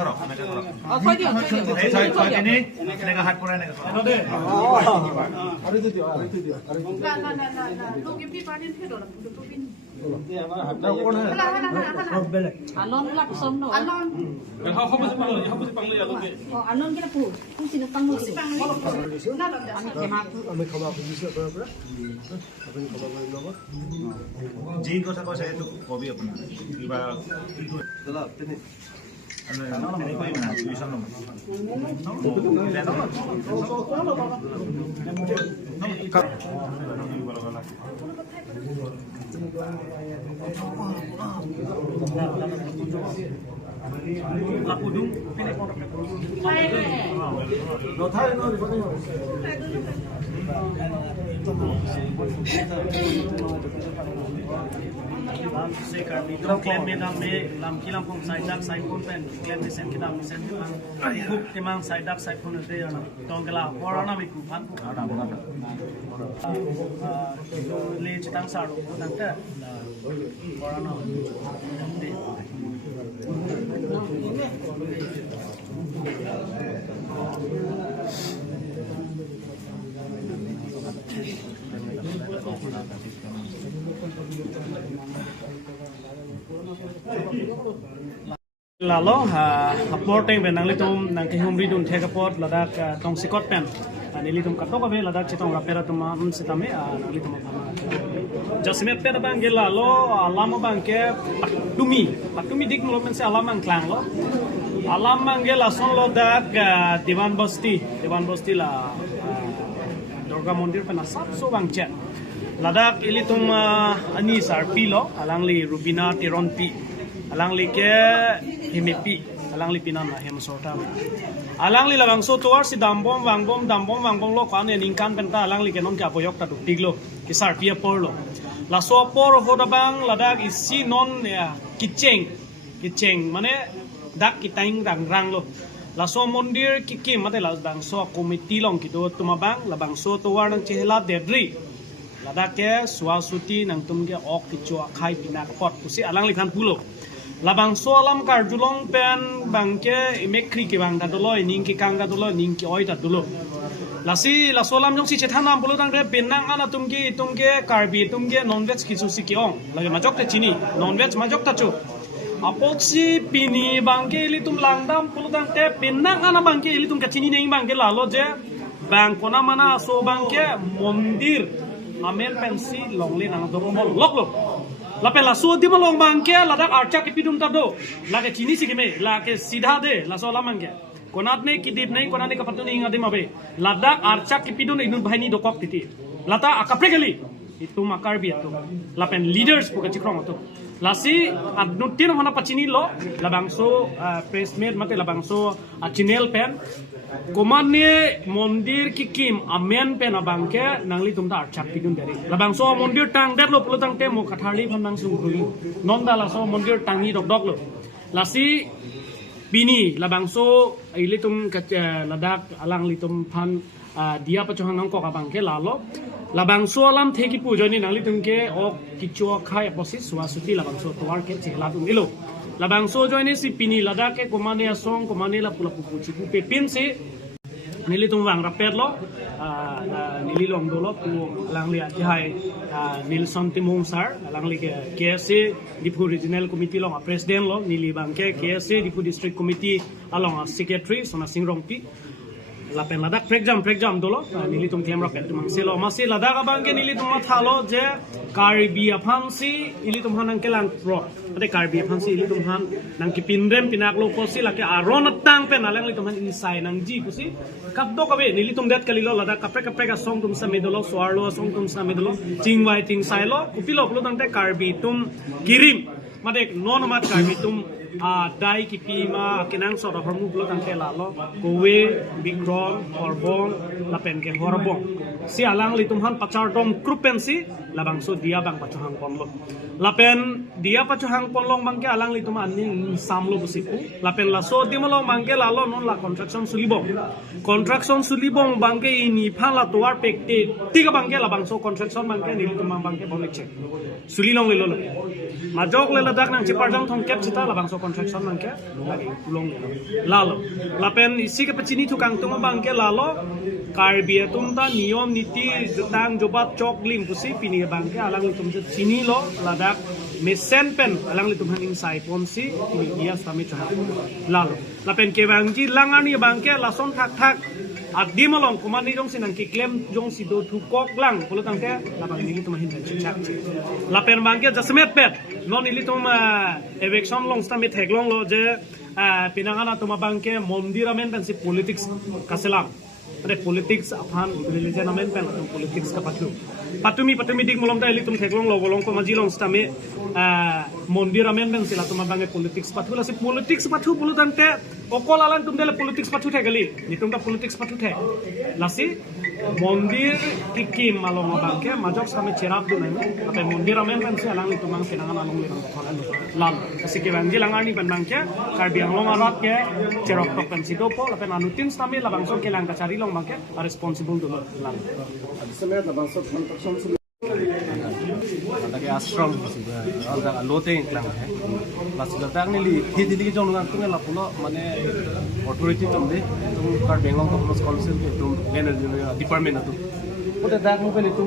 karo, neka karo. Koi dia. Koi ini, neka hat pura neka karo. Nah. Lu gimana panen itu dong? Lu pin. Alon lah kesom no. Alon. How much pang ya lu? Oh, alon kita pu. Pun sini pang mo. Nah, আমি ক্ষমা খুজিছো আপোনাৰ পৰা আপুনি ক্ষমা কৰি ল'ব जी কথা কৈছে এইটো কবি আপোনাৰ কিবা দাদা তেনে কই না tuition Lapudung pilih produk. No થાય no Se karbiton claim medam me lam kilam pong side dark side pon pen claim de sen kidam sen hook timang side dark side pon de yana tongela corona me ku phan ada benar le chitang saro nang ta corona Lalu, apporting benang litum nang kehumri dun tega pot ladak tong sikot pen, ani litum katok abe ladak citong rapera tuma sitame nang litum apa? Jasme pera bangge lalu alam bangke patumi dik mulo mense alam angklang lo, alam bangge lason lo dak Dewan Bosti la Durga Mandir pena sabso bangce, ladak ilitum ani sarpi lo, alangli Rubina Tironpi. Alang li ke himipi, alang li pinan lah hemasota. Alang li labang so tuar si dambom wangbom lo kan yang ingkan penta alang li ke non kya boyok tadu tiglo kisar pia por lo. La so por hoda bang ladak isi non ya kiceng mane dak kitaing rang lo. La so mondir kiki mate la dang so komiti long kido tumabang labang so tuar nang chehla dedri. Ladak ke suasuti nang tumge ok kichua khai pinak pot kusi alang li kan pulo. Labang so alam karjulong pen bangke imekri ki bang dadulo ning ki kang dadulo ning ki oi dadulo la so alam jong si chetana bolo dang re penang ana tumge karbi tumge non veg ki susi ki ong lage majok te chini non veg majok ta chu apoksi pini bangke ili tum langdam bolo dang te penang ana bangke ili tum ka chini nei bangke lalo je bang kona mana so bangke mondir amen pensi longle nang doromol lok Lapen la so di malong bangke ladak archa ke pidum tado lage chini sikime lage sidha de la so lamangke konat ne kidip nei konani ka patuni ngade mabe ladak archa ke pidun inun bahini dokok titi lata akapre geli itu makar bi itu lapen leaders buka cikrong itu lasi adnutin hona pachini lo labangso pressmate mate labangso chinel pen komane mondir kikim amen pen abangke nangli tumda archak pidun dari labangso mondir tang det lo pulutang te mo kathali phamnang sunguli nonda laso mondir tangi dok lo lasi bini labangso ilitum ladak alang litum phan dia pachohang nang ko kabangke lalo labangso alam theki pujoni nangli tumke ok kichua khai aposis suasuti labangso tuar ke chehla tum ilo labangso joine si pini ladake komane asong komane la pula pupuchi pu pepin si nili tum wang rapet lo nili long dolo pu langli hai Nilson Timong sar langli ke KSC Dipu Regional Committee long president lo nili bangke KSC Dipu District Committee along secretary sona singrongpi lapen ladak prekjam dolo nili tum claim rapet tum selo masi ladak abangke nili tum thalo je karbi aphansi ili tum hanang kelang pro ade karbi aphansi ili tum han nang ki pinrem pinak lo kosi lake aron tang pen alang li tum han insai nang ji kusi kapdo kabe nili tum det kalilo ladak kapre ka song tum samedolo swarlo song tum samedolo chingwai ting sailo kupilo plo tang te karbi tum kirim mate non mat karbi tum dai ki pima kenang so ro hormu blo tang kela lo kowe bikrom horbong lapen ke horbong si alang li tum han pachar dom krupensi labang so dia bang pachohang ponlo lapen dia pachohang ponlong bangke alang li tum aning samlo busipu lapen la so dimolong bangke lalo non la construction sulibong bangke ini phala tuar pekte tiga bangke labang so construction bangke ni tum bangke bonek che sulilong le lo majok le ladak nang chiparjang thong kep chita labang so contraction bangke lagi ulong lalo lapen isi ke pecini tukang tung bangke lalo karbia tumta niom niti jetang jobat chok ling pusi pini bangke alang litum jet sini lo ladak mesen pen alang litum haning sai ponsi ini dia sami chah lalo lapen ke bangji langani bangke lason thak thak adi malong kumani jong sinang ki claim jong si do thu kok lang polo tangke lapang ini tum hin chak lapen bangke jasmet pet non ili tum eviction long sta mit heglong lo je pinangana tuma bangke mondiramen pen si politics kaselam ada politics aphan religion amen pen politics ka patumi dik molom ta ili tum heglong lo bolong ko maji long sta me mondiramen pen sila tuma bangke politics pathu la si politics pathu polo tangke okol alan tum dele politics pathu thegali ni tum ta politics pathu the lasi mondir kikim malong bangke majok same cerap du nai ape mondir amen kan se alang itu mang kenangan along lerang koran lam kasi ke banji langani ban bangke karbiang long arat ke cerok tok pen sidopo ape anutin stame labang so ke lang kacari long bangke responsible du lam sebenarnya labang so construction Antara astrom sih, antara loteng kelang है, masih datang nih li, di jong nungang tuh ngelap pulo, mana authority tuh deh, tuh kar bengong tuh plus council ke tuh energy department tuh, udah dak mungkin itu,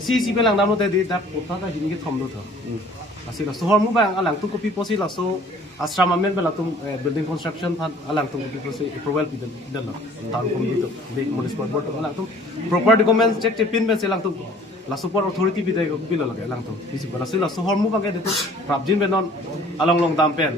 si belang dalam tuh di dak putar dah jadi kita thom tuh, masih lah, soal mu bang alang tuh kopi posi lah, so asrama men belang tuh building construction pan alang tuh kopi posi approval pidel lah, tahun komedi tuh, di municipal board tuh alang tuh proper documents check pin men selang tuh la support authority bidai ko pilo lage lang to bisi bala sila so hormu bange de to prabjin benon along long dampen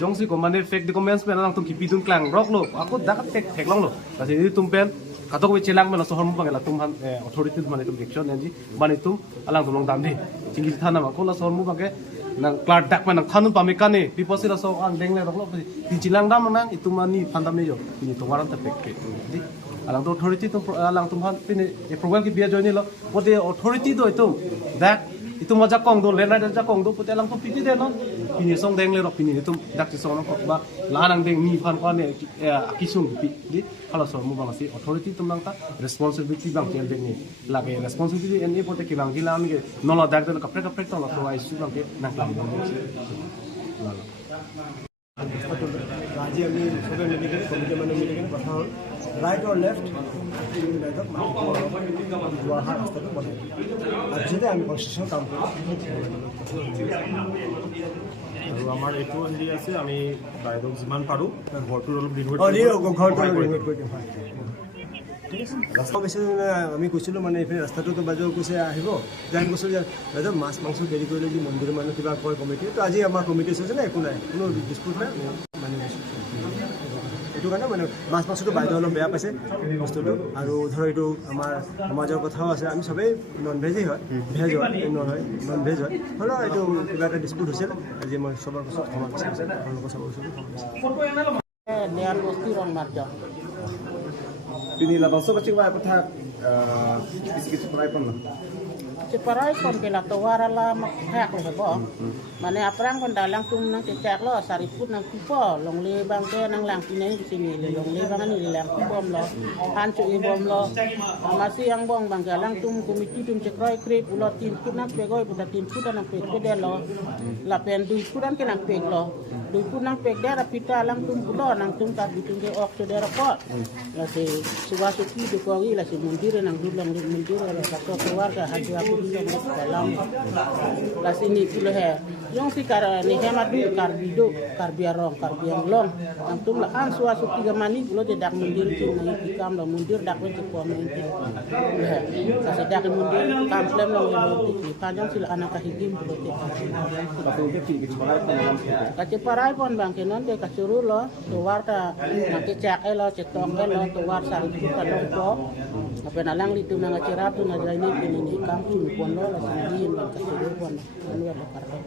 jongsi ko mane fake documents men lang to kipidun klang rok lo aku dakat tek long lo kasi ini tumpen katok we chelang men so hormu bange la tum han authority mane tum action enji mane tum alang to long damdi chingi thana ma ko la so hormu bange nang klar dak man nang thanun pamekane pipo sila so ang dengle rok lo ti chilang dam nang itu mani pandam yo ini to waran ta pek di alang to authority to alang tum han pini approval ki bia joini lo pode authority do itu dak itu maja kong do len ra kong do pode alang to piti de no pini song deng le ro pini itu dak ti song ko ba lanang deng ni phan ko ne kisung pi di kalau so mu bang si authority tum nang ta responsibility bang ken deng ni lage responsibility en pode ki bang gilam ge no lo dak de kapre to lo to ai su bang ke nang lam আজি আমি সবে মিলি কিনে কমিটি মানে মিলি কিনে কথা হ'ল right or left Guwahati ৰাস্তাটো বনাই আৰু যেতিয়া আমি কনষ্ট্ৰাকশ্যন কাম কৰোঁ আৰু আমাৰ এইটো হেৰি আছে আমি বাইদেউক যিমান পাৰোঁ ঘৰটোৰ অলপ ৰিনোভেট ঘৰটো ৰিনোভেট কৰি দিম হয় ঠিক আছে ৰাস্তা বেছি আমি কৈছিলোঁ মানে এইফালে ৰাস্তাটোতো বাইদেউ কৈছে আহিব যাই কৈছোঁ যে বাইদেউ মাছ মাংস দেৰি কৰিলে যদি মন্দিৰৰ মানুহ কিবা কয় কমিটি তো আজি আমাৰ কমিটি আছে নাই একো নাই কোনো ডিছপুট নাই মানে এইটো কাৰণে মানে মাছ মাংসটো বাইদেউ অলপ বেয়া পাইছে বস্তুটো আৰু ধৰক এইটো আমাৰ সমাজৰ কথাও আছে আমি চবেই নন ভেজেই হয় ভেজ হয় নন ভেজ হয় হ'লেও এইটো কিবা এটা ডিছপুট হৈছিল আজি মই চবৰ ওচৰত ক্ষমা বিচাৰিছোঁ আপোনালোকৰ চবৰ ওচৰত ক্ষমা বিচাৰিছোঁ Pini labang so kacik wa pathak sikit prai pon lah. Separai kon kela tawara la makhak le bo mane aprang kon dalang tum nang cecak lo sariput nang pipo long le bang ke nang lang pinai di sini le long le bang ni lang bom lo han chu i bom lo masih yang bong bang galang tum komiti tum cekroi krep ulo tin put nak pegoi buta tin put nang pek de lo la pen du pudan ke nang pek lo du put nang pek dera pita lang tum pulo nang tum tak bitung ke ok so dera pot la se suwasuki de kogi la se mundir nang dulang mundir la ka keluarga haji aku dalam la sini pula he yang si kar ni he madu kar bido kar biarong kar biang long antum la an suasu tiga mani pula de dak mundir ti nang ikam la mundir dak we ko men ti he sa dak mundir kam klem long ti panjang sila anak kahigim pula ti ka ceparai pon bang kenon de kasuru lo to warta nak cek elo cetong elo to war sari kita dong ko apa nalang litu nang cerap tu na ini ini kampung pon lo la sendiri kan kasuru pon anu ada kartu